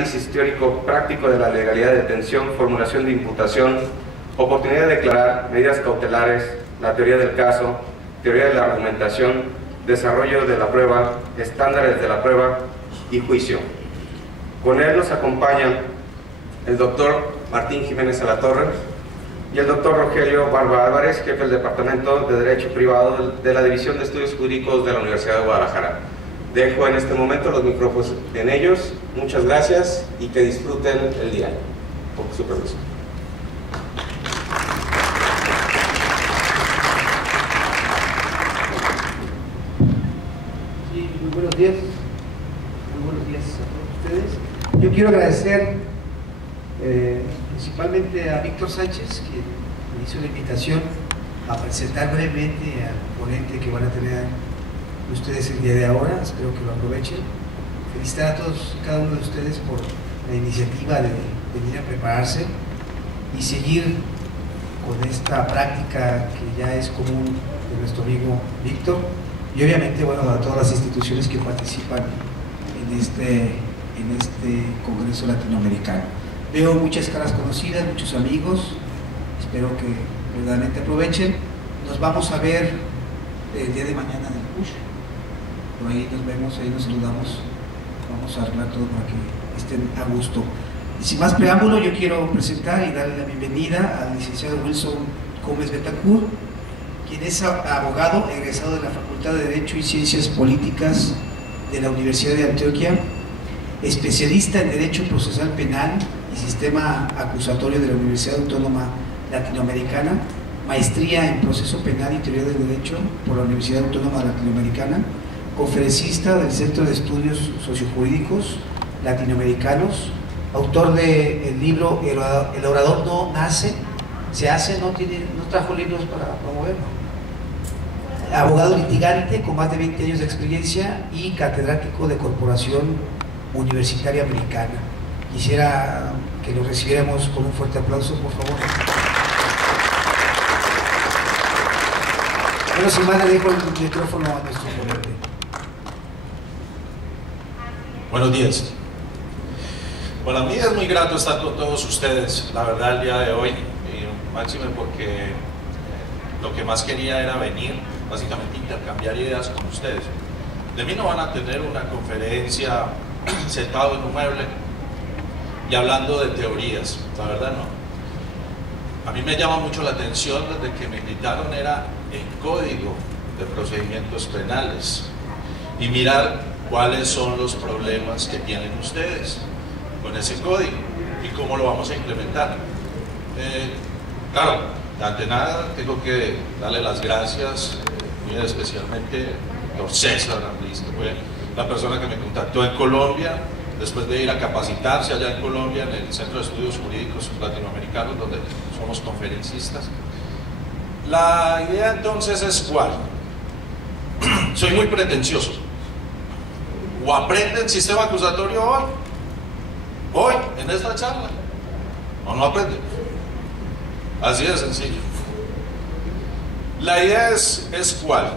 análisis teórico práctico de la legalidad de detención, formulación de imputación, oportunidad de declarar, medidas cautelares, la teoría del caso, teoría de la argumentación, desarrollo de la prueba, estándares de la prueba y juicio. Con él nos acompañan el doctor Martín Jiménez Alatorre y el doctor Rogelio Barba Álvarez, jefe del Departamento de Derecho Privado de la División de Estudios Jurídicos de la Universidad de Guadalajara. Dejo en este momento los micrófonos en ellos. Muchas gracias y que disfruten el día. Con su permiso. Sí, muy buenos días. Muy buenos días a todos ustedes. Yo quiero agradecer principalmente a Víctor Sánchez, que me hizo la invitación a presentar brevemente al ponente que van a tener ustedes el día de ahora. Espero que lo aprovechen. Felicitar a todos y cada uno de ustedes por la iniciativa de venir a prepararse y seguir con esta práctica que ya es común de nuestro amigo Víctor, y obviamente, bueno, a todas las instituciones que participan en este Congreso Latinoamericano. Veo muchas caras conocidas, muchos amigos, espero que verdaderamente aprovechen. Nos vamos a ver el día de mañana en el push. Por ahí nos vemos, ahí nos saludamos, vamos a arreglar todo para que estén a gusto. Y sin más preámbulo, yo quiero presentar y darle la bienvenida al licenciado Wilson Gómez Betancourt, quien es abogado egresado de la Facultad de Derecho y Ciencias Políticas de la Universidad de Antioquia, especialista en Derecho Procesal Penal y Sistema Acusatorio de la Universidad Autónoma Latinoamericana, maestría en Proceso Penal y Teoría del Derecho por la Universidad Autónoma Latinoamericana, conferencista del Centro de Estudios Sociojurídicos Latinoamericanos, autor del libro El orador no nace, se hace, no trajo libros para promoverlo. Abogado litigante con más de 20 años de experiencia y catedrático de Corporación Universitaria Americana. Quisiera que lo recibiéramos con un fuerte aplauso, por favor. Bueno, sin más, le dejo el micrófono a nuestro ponente. Buenos días. Para mí es muy grato estar con todos ustedes, la verdad, el día de hoy, y máxime porque lo que más quería era venir, básicamente intercambiar ideas con ustedes. De mí no van a tener una conferencia sentado en un mueble y hablando de teorías, la verdad no. A mí me llama mucho la atención desde que me invitaron era el código de procedimientos penales y mirar cuáles son los problemas que tienen ustedes con ese código y cómo lo vamos a implementar. Claro, ante nada tengo que darle las gracias muy especialmente al doctor César Ambrís, que fue la persona que me contactó en Colombia después de ir a capacitarse allá en Colombia en el Centro de Estudios Jurídicos Latinoamericanos, donde somos conferencistas. La idea entonces es cuál. Soy muy pretencioso. O aprenden sistema acusatorio hoy, en esta charla, o no aprenden. Así de sencillo. La idea es cuál.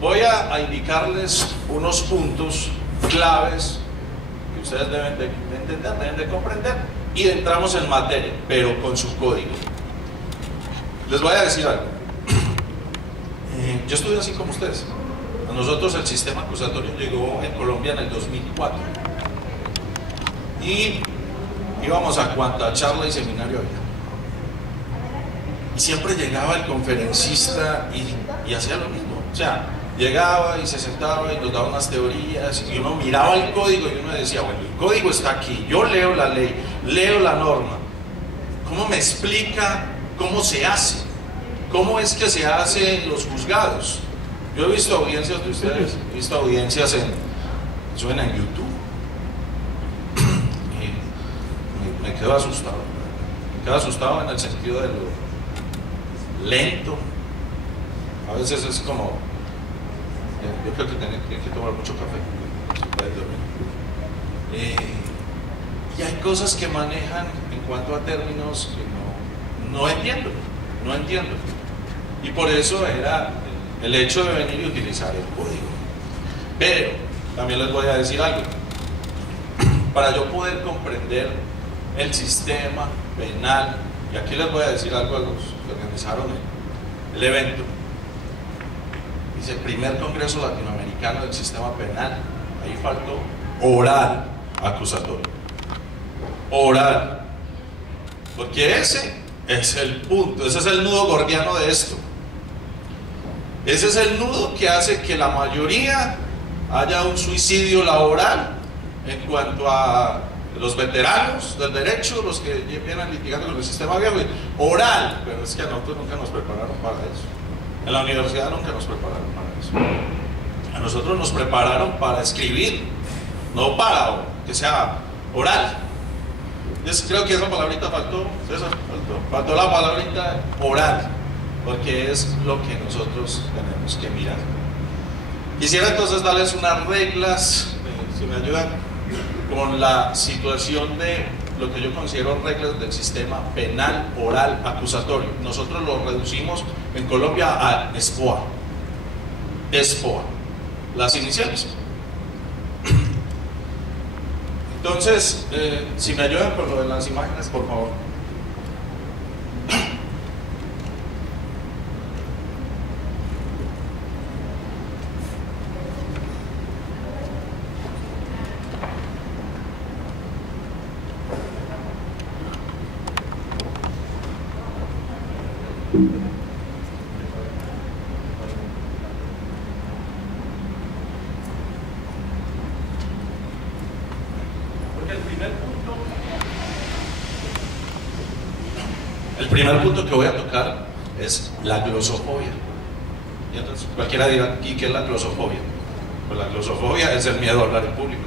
Voy a indicarles unos puntos claves que ustedes deben de entender, deben de comprender, y entramos en materia, pero con su código. Les voy a decir algo. Yo estudié así como ustedes. A nosotros el sistema acusatorio llegó en Colombia en el 2004 y íbamos a cuanta charla y seminario había, y siempre llegaba el conferencista y hacía lo mismo. O sea, llegaba y se sentaba y nos daba unas teorías y uno miraba el código y uno decía, bueno, el código está aquí, yo leo la ley, leo la norma, ¿cómo me explica cómo se hace? ¿Cómo es que se hace en los juzgados? Yo he visto audiencias de ustedes, he visto audiencias suena en YouTube y me quedo asustado en el sentido de lo lento. A veces es como, yo creo que tienen que tomar mucho café, se puede dormir. Y hay cosas que manejan en cuanto a términos que no entiendo. Y por eso era el hecho de venir y utilizar el código. Pero también les voy a decir algo. para yo poder comprender el sistema penal. Y aquí les voy a decir algo a los que organizaron el evento. Dice, el primer Congreso Latinoamericano del Sistema Penal. Ahí faltó oral acusatorio. Oral. Porque ese es el punto, ese es el nudo gordiano de esto. Ese es el nudo que hace que la mayoría haya un suicidio laboral en cuanto a los veteranos del derecho, los que vienen litigando con el sistema viejo. Oral, pero es que a nosotros nunca nos prepararon para eso. En la universidad nunca nos prepararon para eso. A nosotros nos prepararon para escribir, no para que sea oral. Entonces creo que esa palabrita faltó, César, faltó la palabrita oral, porque es lo que nosotros tenemos que mirar. Quisiera entonces darles unas reglas, si me ayudan, con la situación de lo que yo considero reglas del sistema penal oral acusatorio. Nosotros lo reducimos en Colombia a ESPOA. ESPOA, las iniciales. Entonces, si me ayudan con lo de las imágenes, por favor. El primer punto que voy a tocar es la glosofobia. Y entonces cualquiera dirá aquí qué es la glosofobia. Pues la glosofobia es el miedo a hablar en público.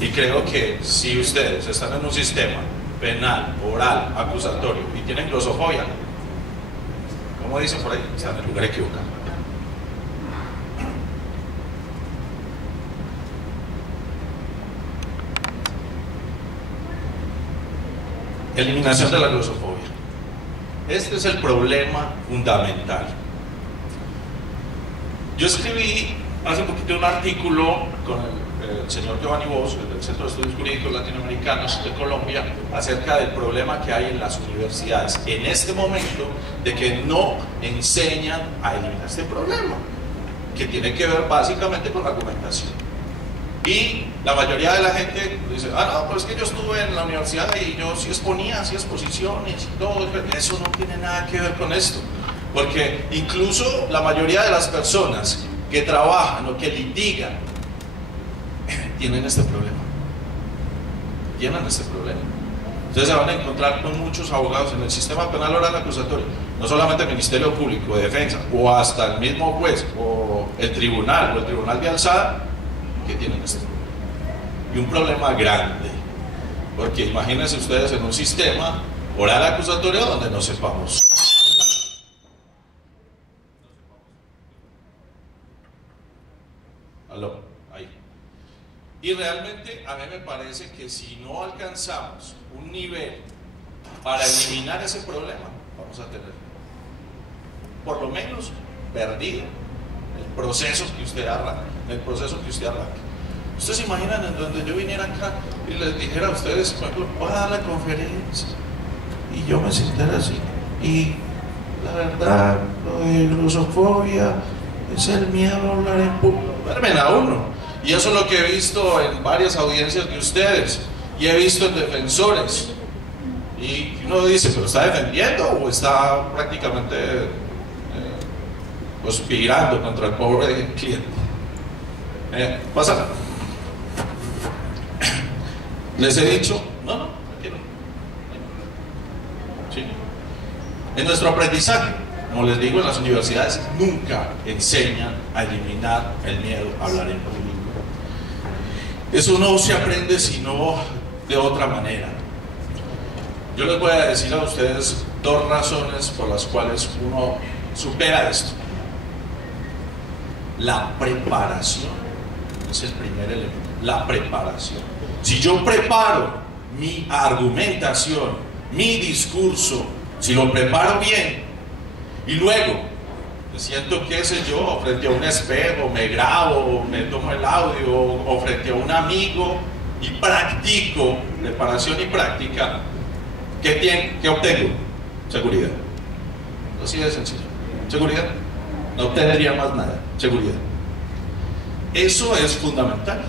Y creo que si ustedes están en un sistema penal, oral, acusatorio y tienen glosofobia, como dicen por ahí, están en el lugar equivocado. Eliminación de la glosofobia. Este es el problema fundamental. Yo escribí hace poquito un artículo con el señor Giovanni Bosch, del Centro de Estudios Jurídicos Latinoamericanos de Colombia, acerca del problema que hay en las universidades en este momento, de que no enseñan a eliminar este problema, que tiene que ver básicamente con la argumentación. Y la mayoría de la gente dice, no, pero es que yo estuve en la universidad y yo sí exponía, sí exposiciones y todo. Eso no tiene nada que ver con esto, porque incluso la mayoría de las personas que trabajan o que litigan tienen este problema. Tienen este problema. Ustedes se van a encontrar con muchos abogados en el sistema penal oral acusatorio, no solamente el Ministerio Público de Defensa, o hasta el mismo juez, o el tribunal de alzada, que tienen este problema. Y un problema grande, porque imagínense ustedes en un sistema oral acusatorio donde no sepamos. Aló, ahí. Y realmente a mí me parece que si no alcanzamos un nivel para eliminar ese problema, vamos a tener por lo menos perdido el proceso que usted arranca. Ustedes se imaginan en donde yo viniera acá y les dijera a ustedes, por ejemplo, voy a dar la conferencia y yo me sintiera así, y la verdad, lo de glosofobia es el miedo a hablar en público. Vermen a uno. Y eso es lo que he visto en varias audiencias de ustedes, y he visto en defensores, y uno dice, ¿pero está defendiendo o está prácticamente conspirando contra el pobre cliente? Pasa. Les he dicho, no, aquí no. Sí. En nuestro aprendizaje, como les digo, en las universidades nunca enseñan a eliminar el miedo a hablar en público. Eso no se aprende sino de otra manera. Yo les voy a decir a ustedes dos razones por las cuales uno supera esto. La preparación es el primer elemento, la preparación. Si yo preparo mi argumentación, mi discurso, si lo preparo bien, y luego me siento, qué sé yo, frente a un espejo, me grabo, me tomo el audio, o frente a un amigo, y practico, preparación y práctica, ¿qué obtengo? Seguridad. Así de sencillo. Seguridad. No obtendría más nada. Seguridad. Eso es fundamental.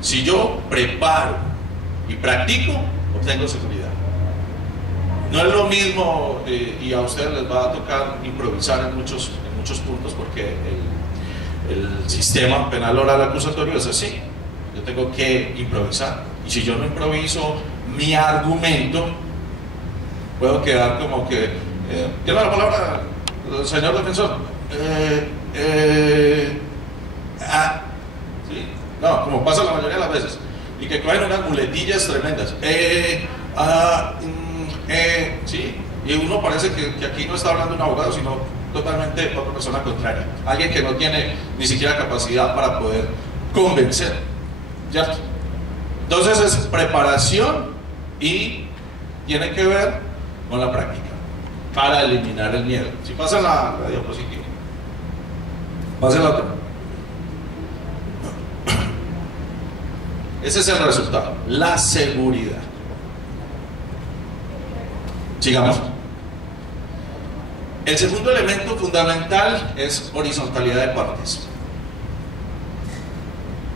Si yo preparo y practico, obtengo seguridad. No es lo mismo, y a ustedes les va a tocar improvisar en muchos puntos, porque el sistema penal oral acusatorio es así. Yo tengo que improvisar, y si yo no improviso mi argumento, puedo quedar como que ¿qué es la palabra, señor defensor? ¿Sí? No, como pasa la mayoría de las veces, y que cogen unas muletillas tremendas, ¿sí? Y uno parece que aquí no está hablando un abogado, sino totalmente otra persona contraria, alguien que no tiene ni siquiera capacidad para poder convencer, ¿cierto? Entonces es preparación y tiene que ver con la práctica para eliminar el miedo. Si pasa la diapositiva, pasa la otra. Ese es el resultado, la seguridad. Sigamos. El segundo elemento fundamental es horizontalidad de partes.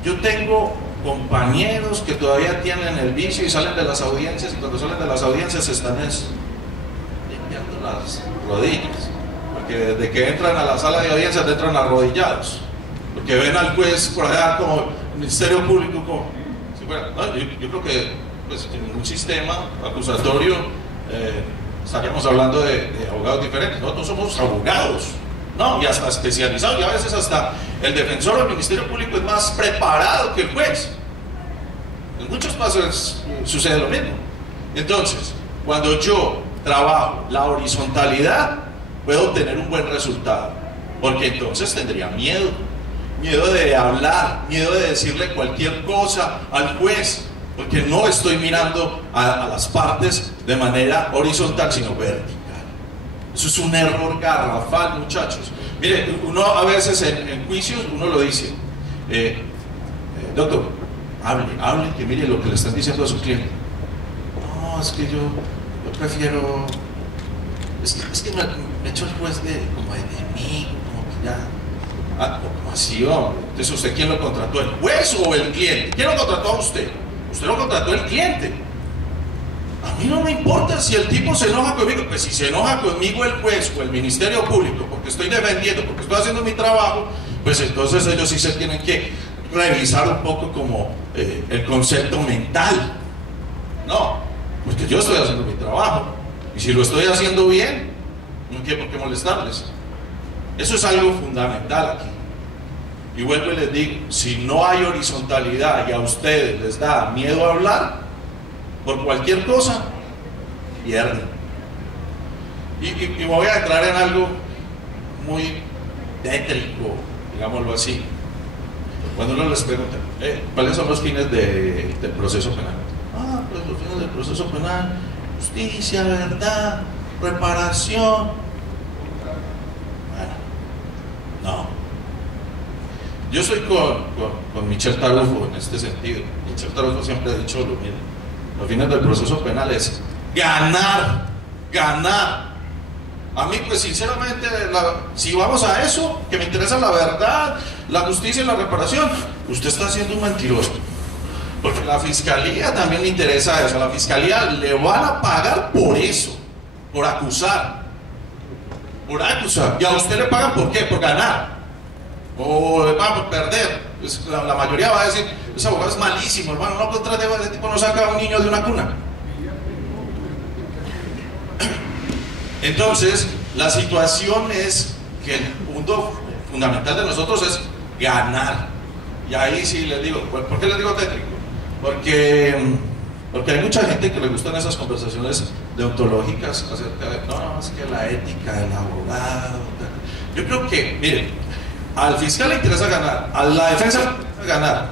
Yo tengo compañeros que todavía tienen el vicio y salen de las audiencias, y cuando salen de las audiencias están limpiando las rodillas, porque desde que entran a la sala de audiencias entran arrodillados, porque ven al juez por allá como Ministerio Público, como si fuera, no, yo creo que pues, en un sistema acusatorio estaríamos hablando de abogados diferentes. Nosotros somos abogados, ¿no? Y hasta especializados, y a veces hasta el defensor del Ministerio Público es más preparado que el juez. En muchos casos sucede lo mismo. Entonces, cuando yo trabajo la horizontalidad, puedo obtener un buen resultado, porque entonces tendría miedo de hablar, miedo de decirle cualquier cosa al juez, porque no estoy mirando a las partes de manera horizontal, sino vertical. Eso es un error garrafal, muchachos. Mire, uno a veces en juicios, uno lo dice, doctor, hable, que mire lo que le están diciendo a su cliente. No, es que yo prefiero, es que me echó el juez como enemigo, como que ya, como así, hombre. Entonces, ¿usted quién lo contrató? ¿El juez o el cliente? ¿Quién lo contrató a usted? Usted lo contrató el cliente. A mí no me importa si el tipo se enoja conmigo. Pues si se enoja conmigo el juez o el Ministerio Público porque estoy defendiendo, porque estoy haciendo mi trabajo, pues entonces ellos sí se tienen que revisar un poco como el concepto mental. No, porque yo estoy haciendo mi trabajo, y si lo estoy haciendo bien, no hay por qué molestarles. Eso es algo fundamental aquí. Y vuelvo y les digo, si no hay horizontalidad y a ustedes les da miedo hablar por cualquier cosa, pierden. Y me voy a entrar en algo muy tétrico, digámoslo así. Cuando uno les pregunta, ¿cuáles son los fines del proceso penal? Pues los fines del proceso penal: justicia, verdad, reparación. Bueno, no. Yo estoy con Michel Tarufo en este sentido. Michel Tarufo siempre ha dicho lo mismo. Los fines del proceso penal es ganar. A mí, pues sinceramente, si vamos a eso, que me interesa la verdad, la justicia y la reparación, usted está siendo un mentiroso. Porque a la fiscalía también le interesa eso. A la fiscalía le van a pagar por eso, por acusar. Y a usted le pagan ¿por qué? Por ganar. O vamos a perder. Pues la mayoría va a decir, ese abogado es malísimo, hermano, no contrate, ese tipo no saca a un niño de una cuna. Entonces, la situación es que el punto fundamental de nosotros es ganar. Y ahí sí les digo, ¿por qué les digo tétrico? Porque hay mucha gente que le gustan esas conversaciones deontológicas acerca de, no, es que la ética del abogado. Yo creo que, miren, al fiscal le interesa ganar, a la defensa le interesa ganar,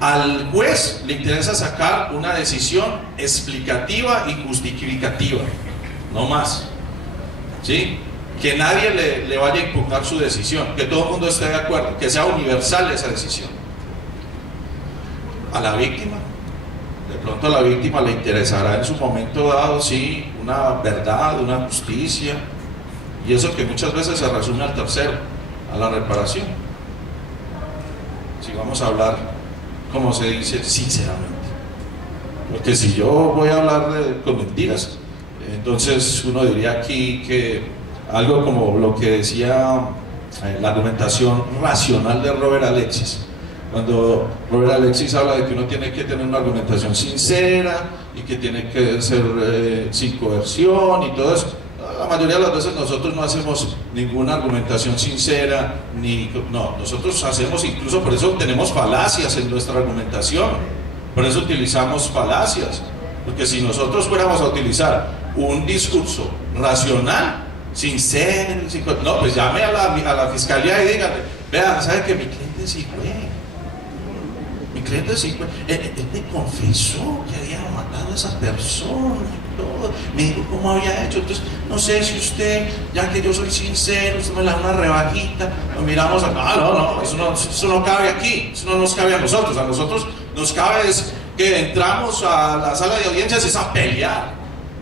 al juez le interesa sacar una decisión explicativa y justificativa, no más, ¿sí? Que nadie le vaya a impugnar su decisión, que todo el mundo esté de acuerdo, que sea universal esa decisión. A la víctima De pronto a la víctima le interesará en su momento dado, sí, una verdad, una justicia, y eso que muchas veces se resume al tercero, a la reparación. Si vamos a hablar, como se dice, sinceramente. Porque si yo voy a hablar con mentiras, entonces uno diría aquí que algo como lo que decía la argumentación racional de Robert Alexis. Cuando Robert Alexis habla de que uno tiene que tener una argumentación sincera y que tiene que ser sin coerción y todo eso, la mayoría de las veces nosotros no hacemos ninguna argumentación sincera, no, nosotros hacemos, incluso por eso tenemos falacias en nuestra argumentación, por eso utilizamos falacias, porque si nosotros fuéramos a utilizar un discurso racional, sincero, no, pues llame a la fiscalía y dígale, vea, ¿sabe que mi cliente sí fue? Mi cliente sí fue, él me confesó que había matado a esa persona y todo, me dijo cómo había hecho, entonces no sé si usted, ya que yo soy sincero, usted me da una rebajita, nos miramos acá, no, eso no cabe aquí, eso no nos cabe a nosotros nos cabe es que entramos a la sala de audiencias es a pelear,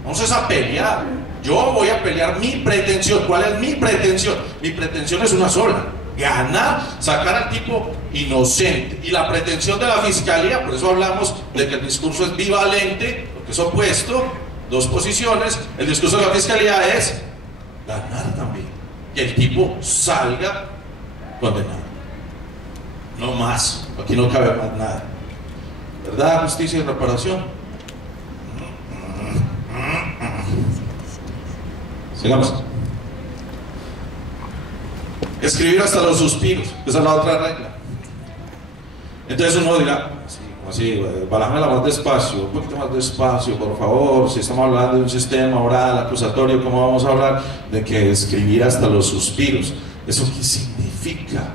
vamos a pelear, yo voy a pelear mi pretensión. ¿Cuál es mi pretensión? Mi pretensión es una sola: ganar, sacar al tipo inocente. Y la pretensión de la fiscalía, por eso hablamos de que el discurso es bivalente, porque es opuesto, dos posiciones. El discurso de la fiscalía es ganar también, que el tipo salga condenado. No más, aquí no cabe más nada. ¿Verdad, justicia y reparación? Sigamos. Escribir hasta los suspiros, esa es la otra regla. Entonces uno dirá, así, balájamela más despacio, un poquito más despacio, por favor. Si estamos hablando de un sistema oral, acusatorio, ¿cómo vamos a hablar de que escribir hasta los suspiros? ¿Eso qué significa?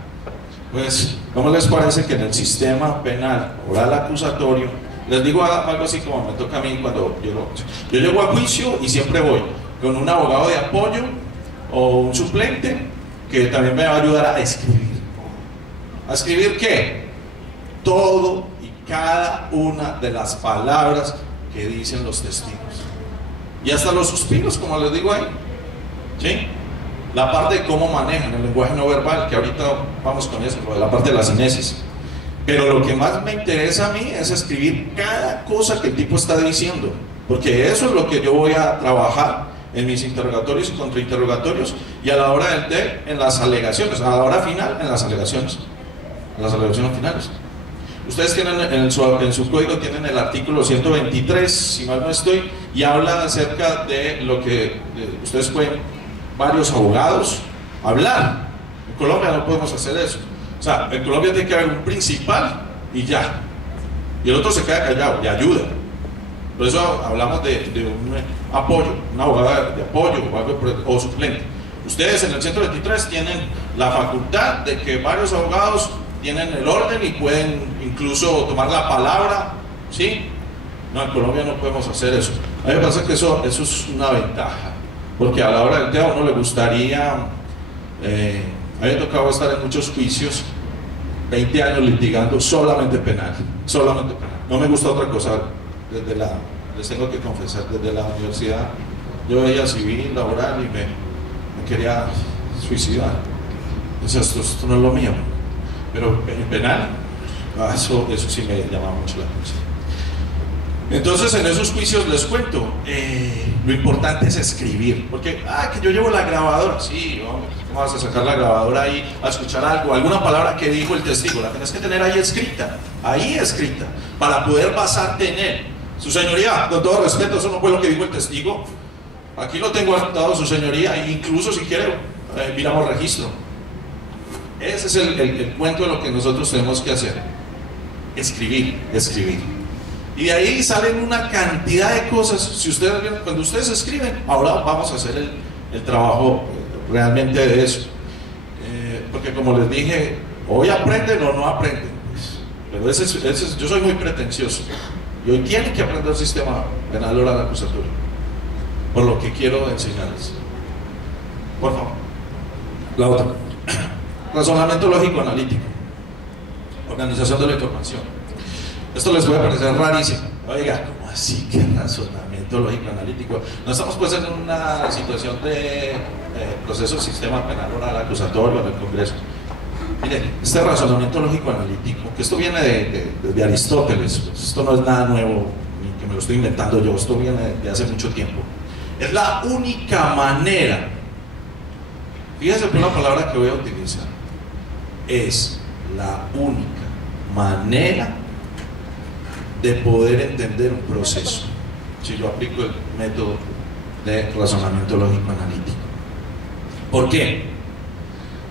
Pues, ¿cómo les parece que en el sistema penal oral acusatorio, les digo algo así como me toca a mí cuando yo llego a juicio y siempre voy con un abogado de apoyo o un suplente que también me va a ayudar a escribir. ¿A escribir qué? Todo y cada una de las palabras que dicen los testigos. Y hasta los suspiros, como les digo ahí. ¿Sí? La parte de cómo manejan el lenguaje no verbal, que ahorita vamos con eso, la parte de la cinesis. Pero lo que más me interesa a mí es escribir cada cosa que el tipo está diciendo, porque eso es lo que yo voy a trabajar en mis interrogatorios y contrainterrogatorios, y a la hora del té, en las alegaciones, a la hora final, en las alegaciones finales. Ustedes tienen en su código tienen el artículo 123, si mal no estoy, y habla acerca de lo que ustedes pueden, varios abogados, hablar. En Colombia no podemos hacer eso. O sea, en Colombia tiene que haber un principal y ya, y el otro se queda callado y ayuda. Por eso hablamos de un apoyo, una abogada de apoyo o suplente. Ustedes en el 123 tienen la facultad de que varios abogados tienen el orden y pueden incluso tomar la palabra, ¿sí? No, en Colombia no podemos hacer eso. A mí me parece que eso es una ventaja, porque a la hora del té a uno le gustaría, a mí me ha tocado estar en muchos juicios, 20 años litigando solamente penal, no me gusta otra cosa. Les tengo que confesar, desde la universidad yo veía civil, laboral y me quería suicidar. Entonces esto no es lo mío, pero en penal, eso sí me llama mucho la atención. Entonces en esos juicios les cuento, lo importante es escribir, porque que yo llevo la grabadora, sí, ¿cómo vas a sacar la grabadora ahí a escuchar algo, alguna palabra que dijo el testigo? La tienes que tener ahí escrita, para poder basarte en él. Su señoría, con todo respeto, eso no fue lo que dijo el testigo. Aquí lo tengo anotado, su señoría, e incluso si quiere, miramos registro. Ese es el cuento de lo que nosotros tenemos que hacer. Escribir. Y de ahí salen una cantidad de cosas. Si ustedes, cuando ustedes escriben, ahora vamos a hacer el trabajo realmente de eso. Porque como les dije, hoy aprenden o no aprenden. Pero yo soy muy pretencioso. Y hoy tienen que aprender el sistema penal oral acusatorio, por lo que quiero enseñarles. Por favor. La otra. Razonamiento lógico analítico. Organización de la información. Esto les puede parecer rarísimo. Oiga, ¿cómo así? ¿Qué razonamiento lógico analítico? No estamos pues en una situación de proceso sistema penal oral acusatorio en el Congreso. Mire, este razonamiento lógico analítico, que esto viene de Aristóteles, pues esto no es nada nuevo, ni que me lo estoy inventando yo, esto viene de hace mucho tiempo. Es la única manera, fíjense por la palabra que voy a utilizar, es la única manera de poder entender un proceso, si yo aplico el método de razonamiento lógico analítico. ¿Por qué?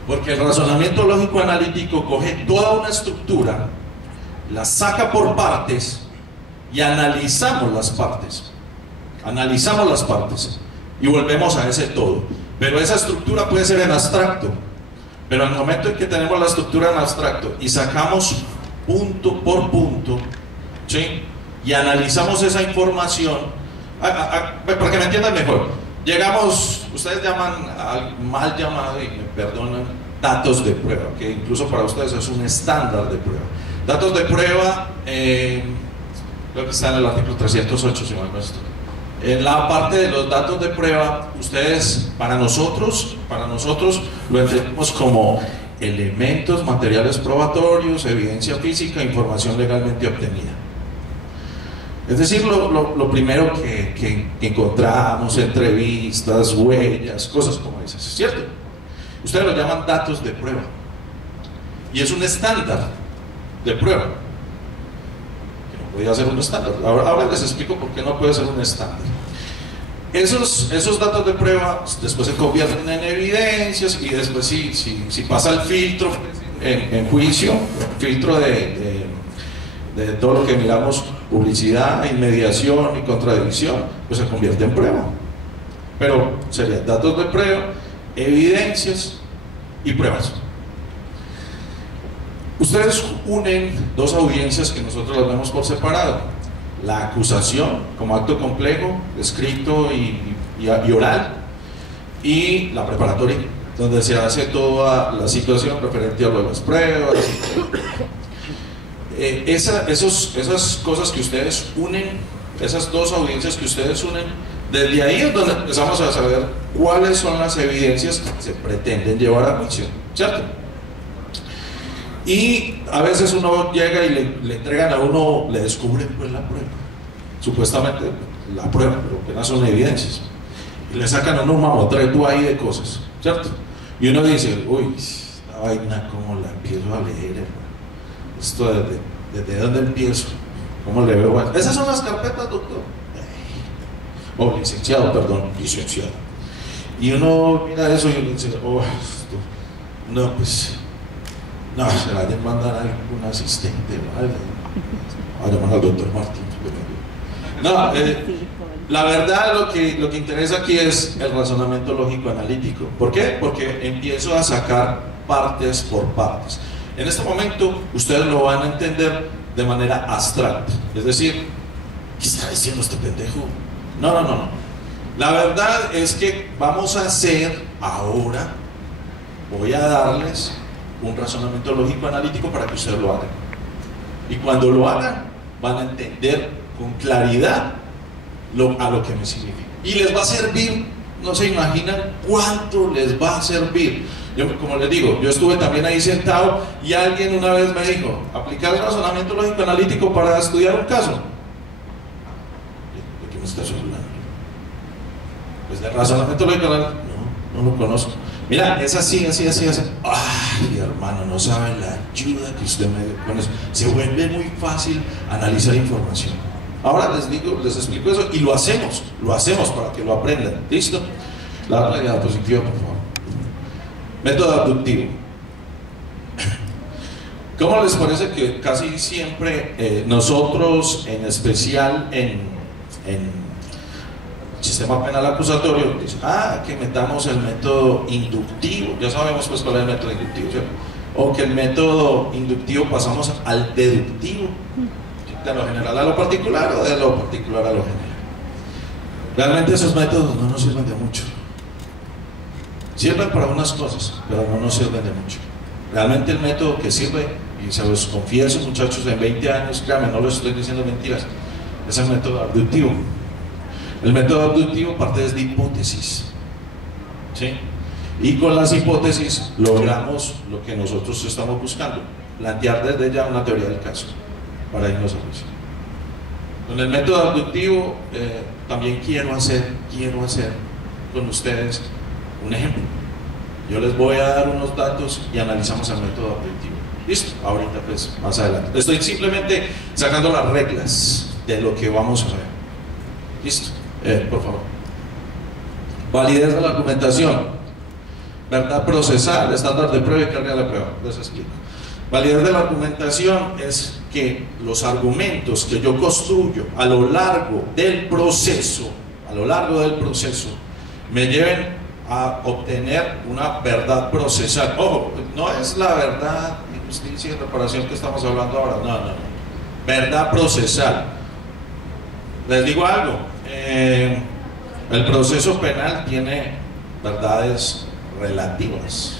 Porque el razonamiento lógico analítico coge toda una estructura, la saca por partes y analizamos las partes. Analizamos las partes y volvemos a ese todo. Pero esa estructura puede ser en abstracto. Pero en el momento en que tenemos la estructura en abstracto y sacamos punto por punto, ¿sí?, y analizamos esa información, para que me entiendan mejor, llegamos, ustedes llaman al mal llamado, y me perdonan, datos de prueba, que incluso para ustedes es un estándar de prueba. Datos de prueba, creo que está en el artículo 308, si mal no estoy. En la parte de los datos de prueba, ustedes, para nosotros lo entendemos como elementos materiales probatorios, evidencia física, información legalmente obtenida. Es decir, lo primero que encontramos, entrevistas, huellas, cosas como esas, ¿cierto? Ustedes lo llaman datos de prueba y es un estándar de prueba que no podía ser un estándar. Ahora les explico por qué no puede ser un estándar. Esos datos de prueba después se convierten en evidencias y después si pasa el filtro en juicio, filtro de todo lo que miramos, publicidad, inmediación y contradicción, pues se convierte en prueba. Pero serían datos de prueba, evidencias y pruebas. Ustedes unen dos audiencias que nosotros las vemos por separado: la acusación como acto complejo, escrito y oral, y la preparatoria, donde se hace toda la situación referente a lo de las pruebas. Esas cosas que ustedes unen, esas dos audiencias que ustedes unen, desde ahí es donde empezamos a saber cuáles son las evidencias que se pretenden llevar a juicio, ¿cierto? Y a veces uno llega y le entregan a uno, le descubren pues la prueba, supuestamente la prueba, pero apenas son evidencias, y le sacan a uno un mamotreto ahí de cosas, ¿cierto? Y uno dice, uy, esta vaina, ¿cómo la empiezo a leer, hermano? Esto ¿desde dónde empiezo? ¿Cómo le veo? Esas son las carpetas, doctor. O licenciado, perdón, licenciado. Y uno mira eso y uno dice, oh, esto, no, pues, no, se la deben mandar a algún asistente, ¿vale? A llamar al doctor Martín. No, la verdad lo que interesa aquí es el razonamiento lógico analítico. ¿Por qué? Porque empiezo a sacar partes por partes. En este momento ustedes lo van a entender de manera abstracta, es decir, ¿qué está diciendo este pendejo? No. La verdad es que vamos a hacer ahora, voy a darles un razonamiento lógico analítico para que ustedes lo hagan. Y cuando lo hagan, van a entender con claridad a lo que me significa. Y les va a servir, no se imaginan cuánto les va a servir. Yo, como les digo, yo estuve también ahí sentado y alguien una vez me dijo, ¿aplicar el razonamiento lógico analítico para estudiar un caso? ¿De qué me estás hablando? Pues del razonamiento lógico analítico, no lo conozco. Mira, es así. Ay, hermano, no sabe la ayuda que usted me dio con eso. Se vuelve muy fácil analizar información. Ahora les explico eso y lo hacemos para que lo aprendan. ¿Listo? La diapositiva, por favor. Método abductivo. ¿Cómo les parece que casi siempre nosotros, en especial en sistema penal acusatorio, dicen, que metamos el método inductivo? Ya sabemos pues cuál es el método inductivo, ¿cierto? O que el método inductivo pasamos al deductivo, de lo general a lo particular o de lo particular a lo general. Realmente esos métodos no nos sirven de mucho. Sirven para unas cosas, pero no nos sirven de mucho. Realmente el método que sirve, y se los confieso muchachos, en 20 años, créanme, no les estoy diciendo mentiras, es el método abductivo. El método abductivo parte desde hipótesis, ¿sí? Y con las hipótesis logramos lo que nosotros estamos buscando, plantear desde ya una teoría del caso para irnos a juicio. Con el método abductivo también quiero hacer con ustedes un ejemplo. Yo les voy a dar unos datos y analizamos el método abductivo. ¿Listo? Ahorita pues, más adelante. Estoy simplemente sacando las reglas de lo que vamos a ver. ¿Listo? Por favor. Validez de la argumentación, verdad procesal, estándar de prueba y carga de la prueba. Les explico. Validez de la argumentación es que los argumentos que yo construyo a lo largo del proceso, me lleven a obtener una verdad procesal. Ojo, no es la verdad de justicia y reparación que estamos hablando ahora, no. Verdad procesal. Les digo algo, el proceso penal tiene verdades relativas.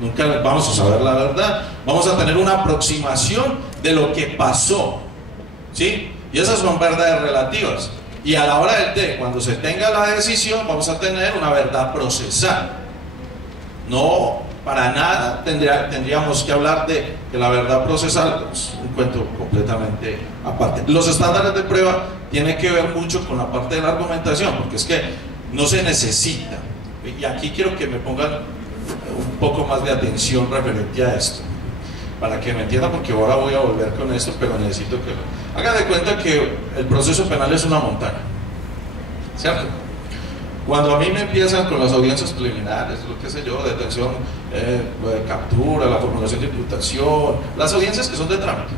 Nunca vamos a saber la verdad, vamos a tener una aproximación de lo que pasó, ¿sí? Y esas son verdades relativas. Y a la hora del té, cuando se tenga la decisión, vamos a tener una verdad procesal. No, para nada tendríamos que hablar de que la verdad procesal es un cuento completamente aparte. Los estándares de prueba tienen que ver mucho con la parte de la argumentación, porque es que no se necesita. Y aquí quiero que me pongan un poco más de atención referente a esto, para que me entiendan, porque ahora voy a volver con esto, pero necesito que hagan de cuenta que el proceso penal es una montaña, ¿cierto? Cuando a mí me empiezan con las audiencias preliminares, lo que sé yo, detención, lo de captura, la formulación de imputación, las audiencias que son de trámite,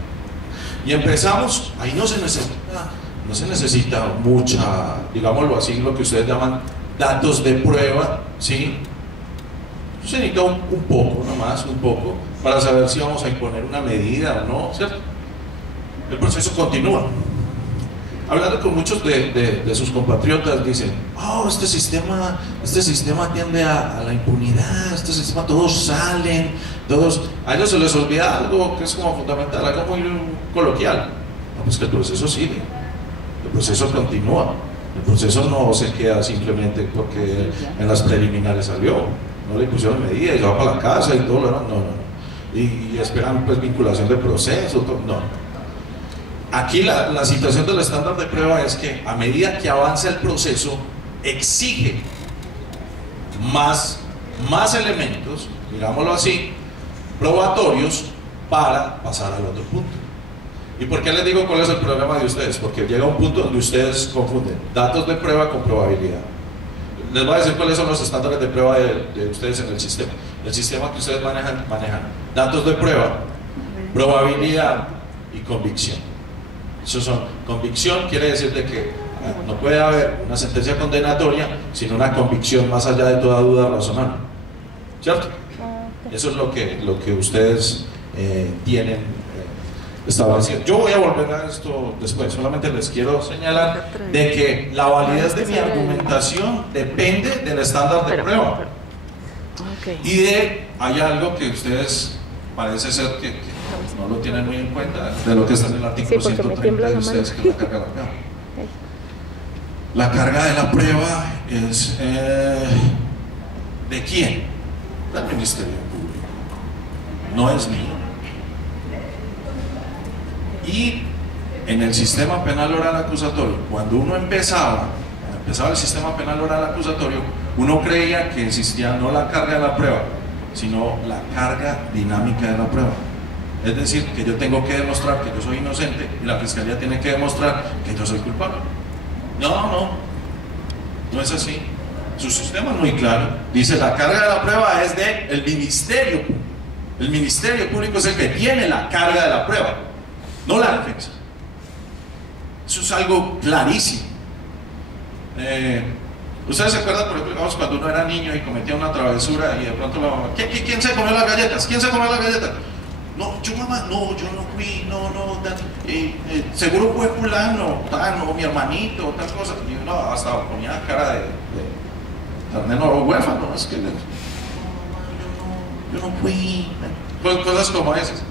y empezamos, ahí no se necesita mucha, digámoslo así, lo que ustedes llaman datos de prueba, ¿sí? Se necesita un poco, nomás, un poco, para saber si vamos a imponer una medida o no, ¿cierto? El proceso continúa. Hablando con muchos de sus compatriotas, dicen, oh, este sistema tiende a la impunidad, este sistema, todos salen, a ellos se les olvida algo que es como fundamental, algo muy coloquial. No, pues que el proceso sigue, el proceso continúa, el proceso no se queda simplemente porque en las preliminares salió, no le pusieron medidas y va para la casa y todo lo demás, no. Y esperan pues vinculación de proceso, todo, no. Aquí la situación del estándar de prueba es que a medida que avanza el proceso exige más elementos, digámoslo así, probatorios para pasar al otro punto. ¿Y por qué les digo cuál es el problema de ustedes? Porque llega un punto donde ustedes confunden datos de prueba con probabilidad. Les voy a decir cuáles son los estándares de prueba de ustedes en el sistema. El sistema que ustedes manejan datos de prueba, probabilidad y convicción. Eso son, convicción quiere decir de que no puede haber una sentencia condenatoria sin una convicción más allá de toda duda razonable, ¿cierto? Eso es lo que ustedes tienen establecido. Yo voy a volver a esto después, solamente les quiero señalar de que la validez de mi argumentación depende del estándar de prueba. Y hay algo que ustedes parece ser que no lo tienen muy en cuenta, de lo que está en el artículo 130 de ustedes, que es la carga de la prueba. La carga de la prueba es ¿de quién? Del Ministerio Público, no es mío. Y en el sistema penal oral acusatorio, cuando uno empezaba el sistema penal oral acusatorio, uno creía que existía no la carga de la prueba, sino la carga dinámica de la prueba. Es decir, que yo tengo que demostrar que yo soy inocente y la fiscalía tiene que demostrar que yo soy culpable. No es así. Su sistema es muy claro. Dice, la carga de la prueba es del Ministerio Público. El Ministerio Público es el que tiene la carga de la prueba, no la defensa. Eso es algo clarísimo. ¿Ustedes se acuerdan, por ejemplo, cuando uno era niño y cometía una travesura y de pronto la mamá, ¿quién se comió las galletas? ¿Quién se comió las galletas? No, yo mamá, no, yo no fui, seguro fue fulano, o mi hermanito, tal cosa. Y uno hasta ponía cara de ternero huérfano, es que yo no fui. Cosas como esas.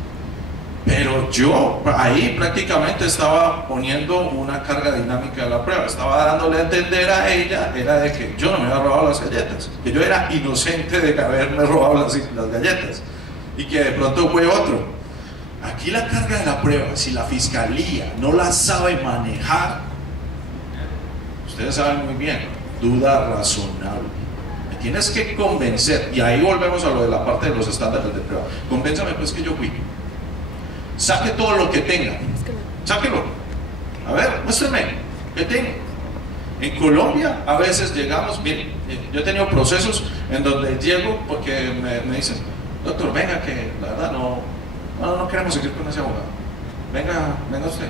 Pero yo ahí prácticamente estaba poniendo una carga dinámica de la prueba, estaba dándole a entender a ella, era de que yo no me había robado las galletas, que yo era inocente de haberme robado las galletas, y que de pronto fue otro. Aquí la carga de la prueba, si la fiscalía no la sabe manejar, ustedes saben muy bien, duda razonable. Me tienes que convencer, y ahí volvemos a lo de la parte de los estándares de prueba. Convénzame pues que yo fui. Saque todo lo que tenga, sáquelo. A ver, muéstrame, ¿qué tengo? En Colombia a veces llegamos, miren, yo he tenido procesos en donde llego porque me dicen, doctor, venga que la verdad no queremos seguir con ese abogado. Venga usted.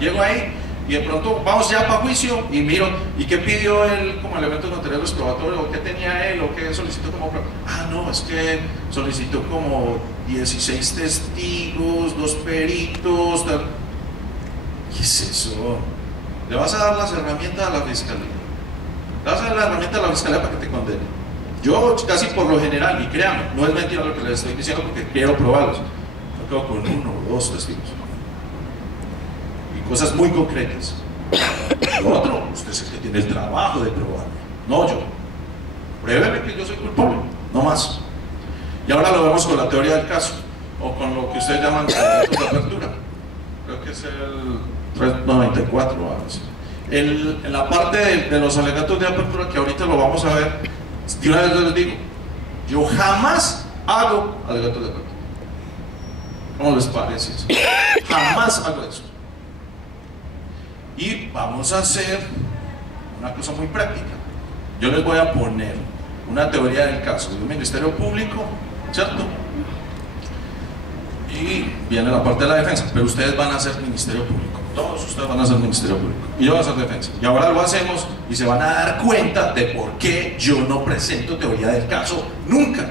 Llego ahí y de pronto vamos ya para juicio y miro, ¿y qué pidió él como elementos materiales probatorios? ¿O qué tenía él? ¿O qué solicitó como prueba? Ah, no, es que solicitó como 16 testigos, 2 peritos, tal. ¿Qué es eso? Le vas a dar las herramientas a la fiscalía. Le vas a dar la herramienta a la fiscalía para que te condene. Yo casi por lo general, y créanme, no es mentira lo que les estoy diciendo porque quiero probarlos. Me quedo con 1 o 2 testigos. Y cosas muy concretas. Lo otro, usted es el que tiene el trabajo de probar. No yo. Pruébeme que yo soy culpable, no más. Y ahora lo vemos con la teoría del caso, o con lo que ustedes llaman alegatos de apertura. Creo que es el 394 o algo así. En la parte de los alegatos de apertura, que ahorita lo vamos a ver, de una vez les digo, yo jamás hago alegatos de apertura. ¿Cómo les parece eso? Jamás hago eso. Y vamos a hacer una cosa muy práctica. Yo les voy a poner una teoría del caso de un ministerio público, ¿cierto? Y viene la parte de la defensa, pero ustedes van a ser ministerio público, todos ustedes van a ser ministerio público, y yo voy a ser defensa. Y ahora lo hacemos y se van a dar cuenta de por qué yo no presento teoría del caso nunca.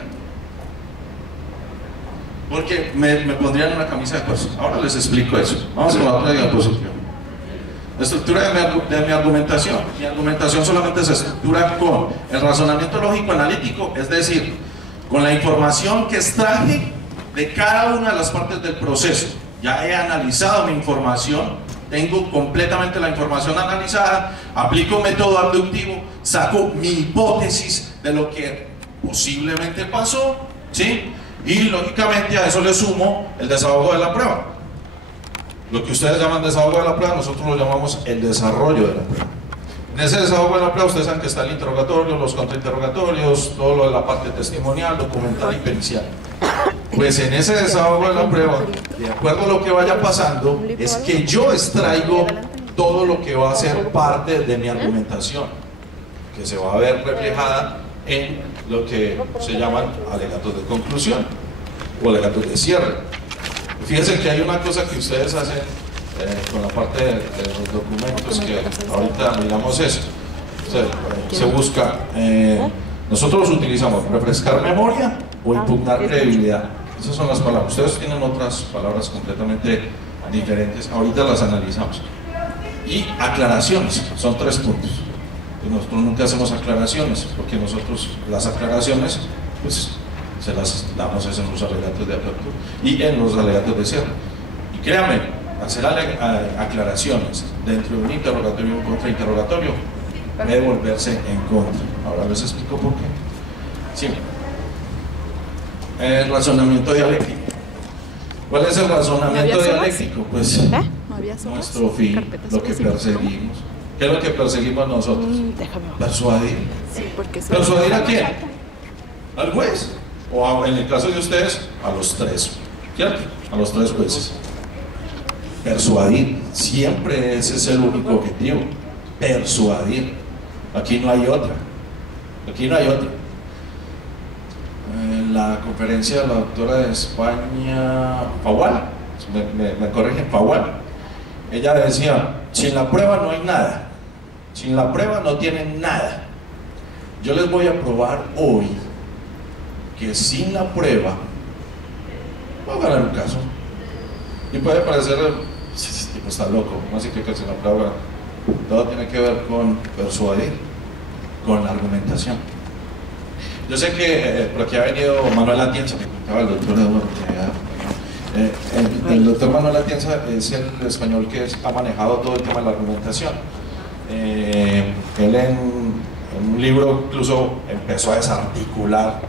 Porque me pondrían una camisa de fuerza. Ahora les explico eso. Vamos a la otra diapositiva. La estructura de mi argumentación. Mi argumentación solamente se estructura con el razonamiento lógico analítico, es decir, con la información que extraje de cada una de las partes del proceso. Ya he analizado mi información, tengo completamente la información analizada, aplico un método abductivo, saco mi hipótesis de lo que posiblemente pasó, ¿sí? Y lógicamente a eso le sumo el desahogo de la prueba. Lo que ustedes llaman desahogo de la prueba, nosotros lo llamamos el desarrollo de la prueba. En ese desahogo de la prueba ustedes saben que está el interrogatorio, los contrainterrogatorios, todo lo de la parte testimonial, documental y pericial. Pues en ese desahogo de la prueba, de acuerdo a lo que vaya pasando, es que yo extraigo todo lo que va a ser parte de mi argumentación, que se va a ver reflejada en lo que se llaman alegatos de conclusión o alegatos de cierre. Fíjense que hay una cosa que ustedes hacen con la parte de los documentos, que ahorita miramos eso. Se busca, nosotros utilizamos refrescar memoria o impugnar credibilidad. Esas son las palabras. Ustedes tienen otras palabras completamente diferentes, ahorita las analizamos. Y aclaraciones, son 3 puntos. Nosotros nunca hacemos aclaraciones, porque nosotros las aclaraciones pues se las damos en los alegatos de apertura y en los alegatos de cierre. Y créanme, hacer aclaraciones dentro de un interrogatorio y un contrainterrogatorio puede volverse en contra. Ahora les explico por qué. Sí. El razonamiento dialéctico. ¿Cuál es el razonamiento dialéctico? Pues nuestro fin, lo que perseguimos. ¿Qué es lo que perseguimos nosotros? Persuadir. ¿Persuadir a quién? Al juez. O en el caso de ustedes, a los 3, ¿cierto? A los 3 jueces. Persuadir, siempre ese es el único objetivo. Persuadir. Aquí no hay otra. Aquí no hay otra. En la conferencia de la doctora de España, Paual, me corrigen, Paual, ella decía, sin la prueba no hay nada. Sin la prueba no tienen nada. Yo les voy a probar hoy que sin la prueba va a ganar un caso. Y puede parecer, este tipo está loco, no significa que sin la prueba. Todo tiene que ver con persuadir, con la argumentación. Yo sé que por aquí ha venido Manuel Atienza, me contaba el doctor Eduardo, El doctor Manuel Atienza es el español que ha manejado todo el tema de la argumentación. Él en un libro incluso empezó a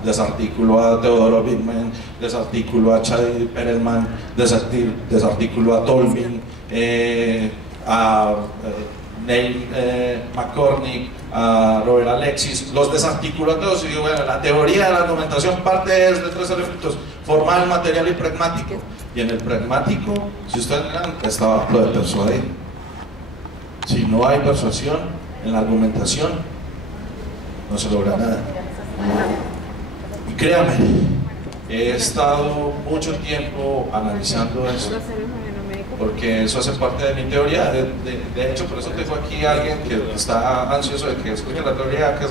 desarticuló a Teodoro Bittman, desarticuló a Chadi Perelman, desarticuló a Tolvin, a Neil McCormick, a Robert Alexis, los desarticuló a todos y digo, bueno, la teoría de la argumentación parte de tres elementos: formal, material y pragmático. Y en el pragmático, si ustedes miran, estaba lo de persuadir. Si no hay persuasión en la argumentación, no se logra nada. Y créame, he estado mucho tiempo analizando eso, porque eso hace parte de mi teoría. De hecho, por eso tengo aquí a alguien que está ansioso de que escuche la teoría, que es